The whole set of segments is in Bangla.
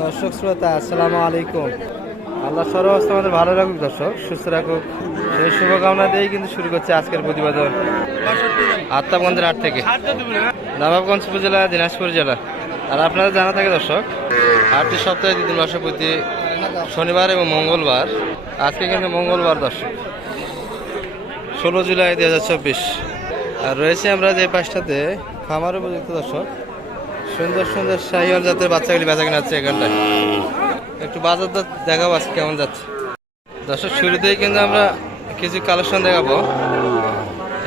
দর্শক শ্রোতা, আসসালামু আলাইকুম। আল্লাহ সর্বস্ত আমাদের ভালো রাখুক, দর্শক, সুস্থ রাখুক। সেই শুভকামনা দিয়েই কিন্তু শুরু করছে আজকের প্রতিবেদন আত্মাবন্ধের হাট থেকে। নবাবগঞ্জ উপজেলা, দিনাজপুর জেলা। আর আপনারা জানা থাকে, দর্শক আটটি সপ্তাহে দুদিন বসে প্রতি শনিবার এবং মঙ্গলবার। আজকে কিন্তু মঙ্গলবার, দর্শক। ষোলো জুলাই দু হাজার চব্বিশ। আর রয়েছে আমরা যে পাঁচটাতে খামার উপযুক্ত, দর্শক সুন্দর সুন্দর শাহিওয়াল জাতের বাচ্চাগুলি বেচা কেনা হচ্ছে এখানটায়। একটু বাজার দর দেখাবো আজকে কেমন যাচ্ছে। দর্শক শুরুতেই কিন্তু আমরা কিছু কালেকশন দেখাবো।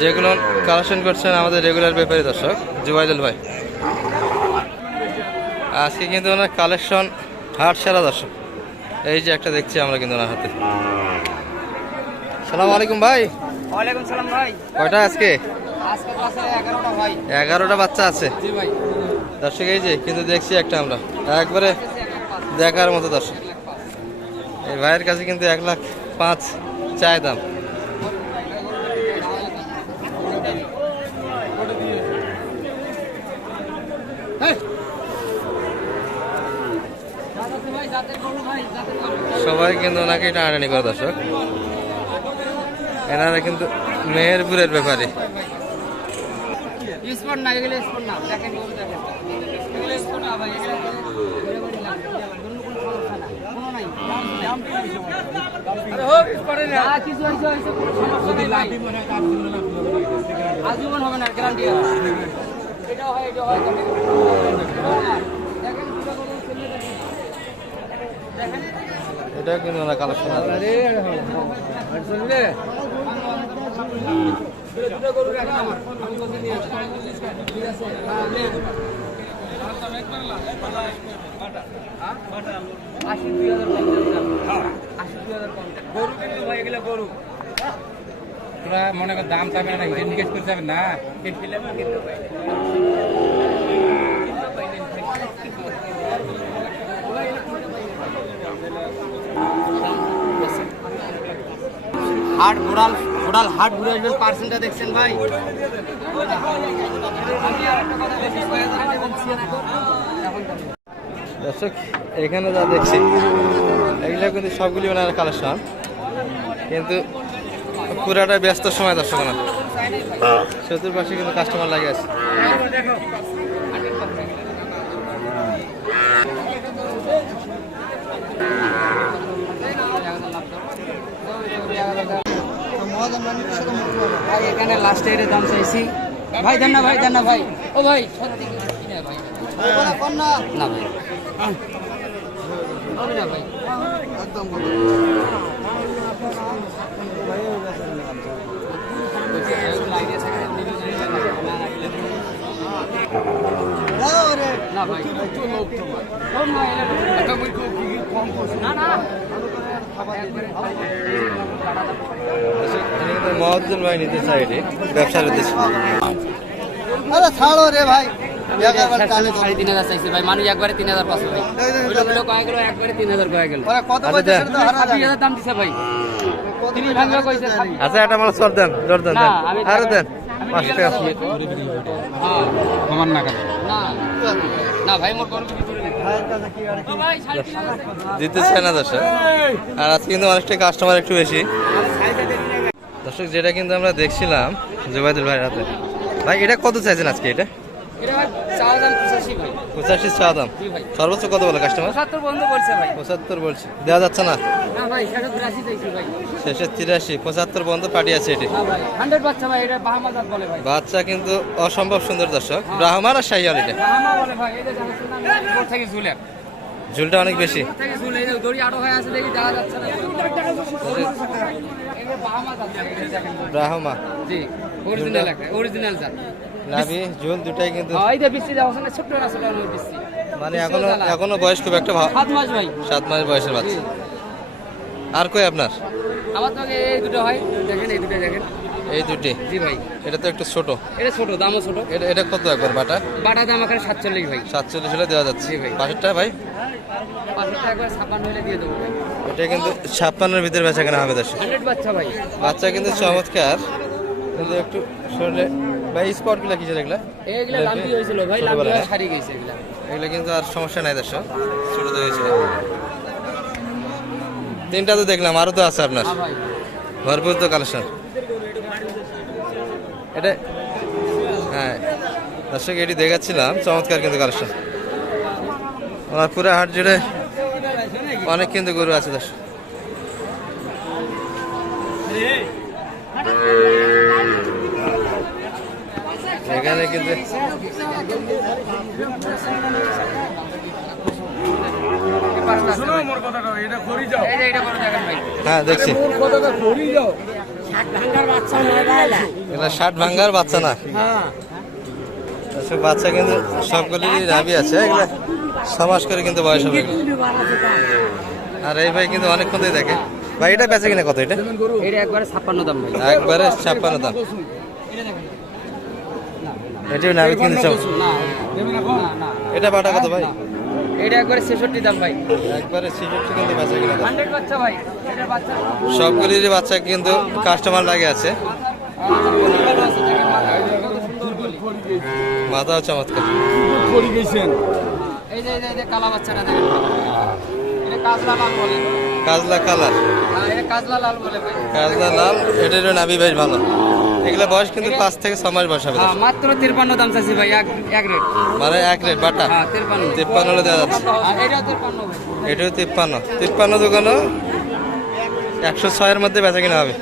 যেগুলো কালেকশন করছেন আমাদের রেগুলার ব্যাপারী দর্শক জুবাইদুল ভাই। আজকে কিন্তু ওনার কালেকশন হাট সেরা দর্শক। এই যে একটা দেখছি আমরা কিন্তু ওনার হাতে। সালাম আলাইকুম ভাই। ওয়ালাইকুম সালাম ভাই। কয়টা আজকে? এগারোটা বাচ্চা আছে। দর্শক, এই যে, কিন্তু দেখছি একটা আমরা। একবারে দেখার মতো দর্শক। এই ভাইয়ের কাছে কিন্তু এক লাখ পাঁচ চায় দাম। সবাই কিন্তু ওনাকে টানাটানি করে, দর্শক। এনারা কিন্তু মেহেরপুরের ব্যাপারে। স্পট না এগুলো স্পট না দেখেন গরু দেখেন। এগুলো স্পট না ভাই এগুলো ঘুরে ঘুরে লাগবে অন্য কোনো সমস্যা না কোনো নাই। আরে হোক স্পটে না। কিছু হইছে হইছে কোনো সমস্যা নাই আজীবন হবে না গ্যারান্টি এটা হয় হয় এটা কিন্তু কালেকশন আছে। আশি দুই হাজার আশি দুই হাজার গরু কিন্তু এগুলো গরু তোরা মনে কর দাম চাবে না হিসেব নিকেশ করতে হবে না হাট ঘোড়াল ঘোড়াল হাট ঘুরে আসবেন পার্সেন্টটা দেখছেন ভাই। দর্শক এখানে যা দেখছি এগুলো কিন্তু সবগুলি ওনার কালেকশন। কিন্তু পুরাটা ব্যস্ত সময় দর্শক না চতুর্পাশে কিন্তু কাস্টমার লাগে আছে। ভাই এখানে লাস্ট এর দাম চাইছি। ভাই দেন না ভাই দেন না ভাই। ও ভাই সত্যি কি ভাই। না। ভাই। না ভাই। কম না এটা না না মহাজন ভাই নিতে চাই এটি ব্যবসার উদ্দেশ্যে। আরে ছাড়ো রে ভাই। সাড়ে তিন হাজার চাইছে ভাই মানুষ একবারে তিন হাজার পাঁচশো ভাই। কয়ে গেল একবারে তিন হাজার কয়ে গেল আচ্ছা। হাজার দাম দিছে ভাই। আচ্ছা এটা আমার সর দেন জোর দেন না আরও দেন টাকা হ্যাঁ, কমান কেন ভাই মোর দর্শক আর আজকে কিন্তু অনেকটা কাস্টমার একটু বেশি। দর্শক যেটা কিন্তু আমরা দেখছিলাম জুবাইদুল ভাইয়ের হাতে। ভাই এটা কত চাইছেন আজকে এটা? পঁচাশি ভাই। চা দাম। সর্বোচ্চ কত বলে কাস্টমার পঁচাত্তর বলছে দেওয়া যাচ্ছে না? তিরাশি পঁচাত্তর আছে এটি। বাচ্চা কিন্তু অসম্ভব সুন্দর দর্শক। ব্রাহ্মণ আর শাহিয়াল এটা। ঝুলটা অনেক বেশি। ব্রাহ্মা। জি অরিজিনাল একটা অরিজিনাল জাত। নাভি ঝুল দুটাই কিন্তু হ্যাঁ, এই যে বৃষ্টি দেওয়া ছোট না ছোট বৃষ্টি মানে এখনও এখনও বয়স খুব একটা সাত মাস ভাই সাত মাস বয়সের বাচ্চা। আর কই আপনার? আমার তো এই দুটো হয় দেখেন এই দুটো দেখেন। এই দুটি জি ভাই। এটা তো একটু ছোট। এটা ছোট দামও ছোট। এটা এটা কত একবার বাটা? বাটা দাম সাতচল্লিশ ভাই। সাতচল্লিশ হলে দেওয়া যাচ্ছে। ভাই। পাশেরটা ভাই? পাঁচশো একবার ছাপ্পান্ন হলে দিয়ে দেবো ভাই। এটা কিন্তু ছাপ্পান্নের ভিতরে বেচা কেনা হবে দর্শক বাচ্চা ভাই। বাচ্চা কিন্তু চমৎকার। কিন্তু একটু শরীরে ভাই স্পটগুলা কিসের এগুলা? এইগুলা লাম্বি হয়েছিল ভাই লাম্বি হ্যাঁ? গেছে এগুলা। এগুলো কিন্তু আর সমস্যা নাই দর্শক ছোট হয়েছিল। তিনটা তো দেখলাম আরও তো আছে আপনার। হ্যাঁ ভরপুর তো কালেকশন এটা হ্যাঁ দর্শক, এটি দেখাচ্ছিলাম, চমৎকার কিন্তু কালেকশন ওনার পুরো হাট জুড়ে অনেক কিন্তু গরু আছে, দর্শক। এখানে কিন্তু এই যে এটা বড় দেখেন ভাই। হ্যাঁ দেখছি। এটা ষাট ভাঙ্গার বাচ্চা না? আসলে বাচ্চা কিন্তু সবগুলিরই নাভি আছে এগুলো সমাস করে কিন্তু বয়স হবে। আর এই ভাই কিন্তু অনেকক্ষণ ধরে দেখে। ভাই এটা বেচে কিনা কত এটা? এটা একবারে ছাপ্পান্ন দাম একবারে ছাপ্পান্ন দাম। এটিও নাভি কিন্তু সব না না না এটা বাটা কত ভাই? এটা একবারে ছেষট্টি দাম ভাই। একবারে কিন্তু বেচে কিনা হান্ড্রেড বাচ্চা ভাই এটা বাচ্চা। কিন্তু কাস্টমার লাগে আছে। মাথাও চমৎকার। এই এই যে- এই যে কালা বাচ্চাটা দেখেন। এটা কাজলা লাল বলে। কাজলা কালার। হ্যাঁ এটা কাজলা লাল বলে ভাই। কাজলা লাল এটারও নাভি বেশ ভালো। এগুলো বয়স কিন্তু পাঁচ থেকে ছ মাস বয়স হবে। হ্যাঁ মাত্র তিরপান্ন দাম চাইছি ভাই এক এক রেট মানে এক রেট বাটা? হ্যাঁ তিপ্পান্ন হলে দেওয়া যাচ্ছে। হ্যাঁ এটাও তিপ্পান্ন তিপ্পান্ন দোকানও একশো ছয়ের মধ্যে বেচা কিনা হবে।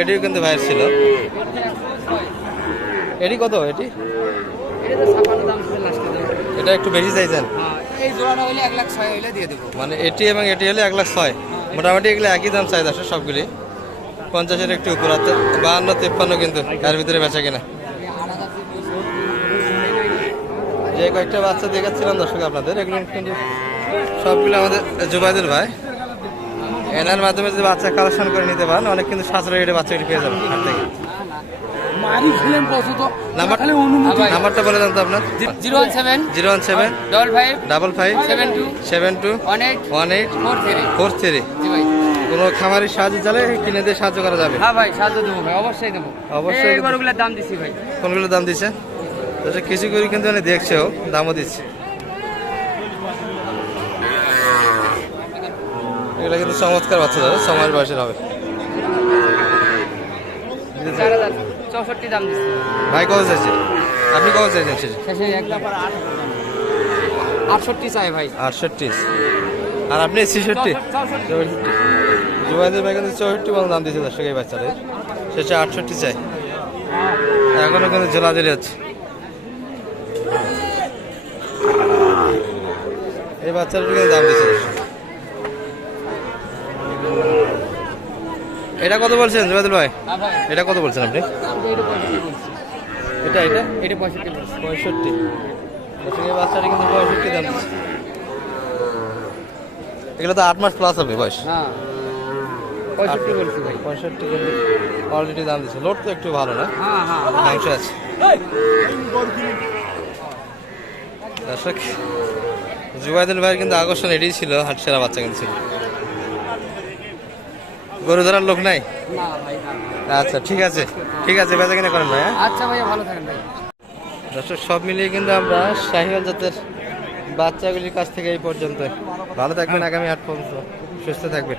এটিও কিন্তু ভাইয়ের ছিল। এটি কত এটি? এটা একটু বেশি চাইছেন। মানে এটি এবং এটি হলে এক লাখ ছয়। মোটামুটি এগুলো একই দাম চাই দর্শক সবগুলি। পঞ্চাশের একটু উপর বাহান্ন তিপ্পান্ন কিন্তু তার ভিতরে বেচা কিনা। যে কয়েকটা বাচ্চা দেখাচ্ছিলাম দর্শক আপনাদের এগুলো কিন্তু সবগুলো আমাদের জুবাইদুল ভাই। এনার মাধ্যমে যদি বাচ্চা কালেকশন করে নিতে পারেন অনেক কিন্তু সাশ্রয় রেটে বাচ্চাগুলি পেয়ে যাবেন হাট থেকে। নাম্বারটা বলে দেন তো আপনার। Zero one seven. Zero one seven. Double five. Double five. Seven two. Seven two. One eight. One eight. Four three. Four three. জি ভাই। কোনো খামারের সাহায্য চালে কিনে দিয়ে সাহায্য করা যাবে। হ্যাঁ ভাই সাহায্য দেবো ভাই অবশ্যই দেবো। অবশ্যই গরুগুলোর দাম দিছি ভাই। কোনগুলো দাম দিচ্ছে তো কিছু করে কিন্তু অনেক দেখছেও দামও দিচ্ছে। এগুলো কিন্তু চমৎকার বাচ্চা যাবে সময়ের বয়সের হবে। চৌষট্টি দাম দিছি। ভাই কত চাইছে? আপনি কত চাইছেন শেষে আটষট্টি চাই ভাই। আটষট্টি। আর আপনি ছেষট্টি? জুবাইদের ভাই কিন্তু চৌষট্টি মতো দাম দিয়েছে দর্শক এই বাচ্চাদের। শেষে আটষট্টি চাই। এখনও কিন্তু জেলাজেলি হচ্ছে। এই বাচ্চাটার কিন্তু দাম দর্শক। এটা কত বলছেন জুবাইদুল ভাই? এটা কত বলছেন আপনি? এটা এটা? এটা পঁয়ষট্টি। পঁয়ষট্টি এই বাচ্চাটা কিন্তু পঁয়ষট্টি দাম দিচ্ছে এগুলো তো আট মাস প্লাস হবে বয়স। হ্যাঁ পঁয়ষট্টি বলছি ভাই। পঁয়ষট্টি কিন্তু অলরেডি দাম দিচ্ছে লোড তো একটু ভালো না? হ্যাঁ হ্যাঁ মাংস আছে। দর্শক জুবাইদুল ভাইয়ের কিন্তু আকর্ষণ এটাই ছিল হাটসেরা বাচ্চা কিন্তু ছিল। গরু ধরার লোক নাই? আচ্ছা ঠিক আছে। ঠিক আছে বেচা কিনা করেন ভাই হ্যাঁ? আচ্ছা ভাইয়া ভালো থাকেন ভাই। দর্শক সব মিলিয়ে কিন্তু আমরা শাহিওয়াল জাতের বাচ্চাগুলির কাছ থেকে এই পর্যন্ত ভালো থাকবেন আগামী আট পর্যন্ত। সুস্থ থাকবেন।